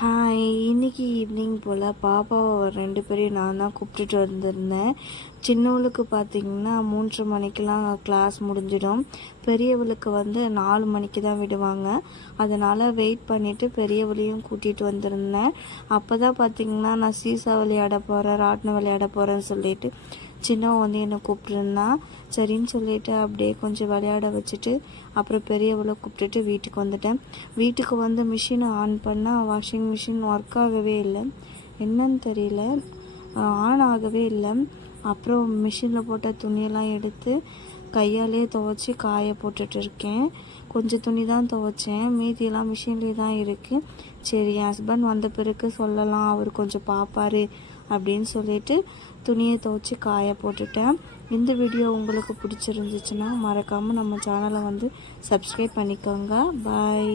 Hi, இன்னைக்கு evening போல் பாப்பாவை 2 பேரையும் நான் தான் கூப்பிட்டுட்டு வந்திருந்தேன். சின்னவளுக்கு பார்த்திங்கன்னா 3:30 மணிக்கெலாம் கிளாஸ் முடிஞ்சிடும். பெரியவளுக்கு 4 மணிக்கு தான் விடுவாங்க. அதனால் வெயிட் பண்ணிவிட்டு பெரியவளையும் கூட்டிகிட்டு வந்திருந்தேன். அப்போ தான் பார்த்திங்கன்னா நான் சீசா விளையாட போகிறேன், ராட்டினம் விளையாட போகிறேன்னு சொல்லிட்டு சின்னவன் என்னை கூப்பிட்டுருந்தான். சரின்னு சொல்லிவிட்டு அப்படியே கொஞ்சம் விளையாட வச்சுட்டு அப்புறம் பெரியவளை கூப்பிட்டுட்டு வீட்டுக்கு வந்துட்டேன். வீட்டுக்கு மிஷினை ஆன் பண்ணால் வாஷிங் மிஷின் ஒர்க் ஆகவே இல்லை. என்னன்னு தெரியல, ஆன் ஆகவே இல்லை. அப்புறம் மிஷினில் போட்ட துணியெல்லாம் எடுத்து கையாலே துவைச்சி காய போட்டுட்டு இருக்கேன். கொஞ்சம் துணி தான் துவைச்சேன், மீதியெல்லாம் மிஷின்லேயே தான் இருக்குது. சரி, என் ஹஸ்பண்ட் வந்த பிறகு சொல்லலாம், அவர் கொஞ்சம் பார்ப்பார் அப்படின்னு சொல்லிட்டு துணியை துவைச்சி காய போட்டுட்டேன். இந்த வீடியோ உங்களுக்கு பிடிச்சிருந்துச்சுன்னா மறக்காமல் நம்ம சேனலை சப்ஸ்கிரைப் பண்ணிக்கோங்க. பாய்.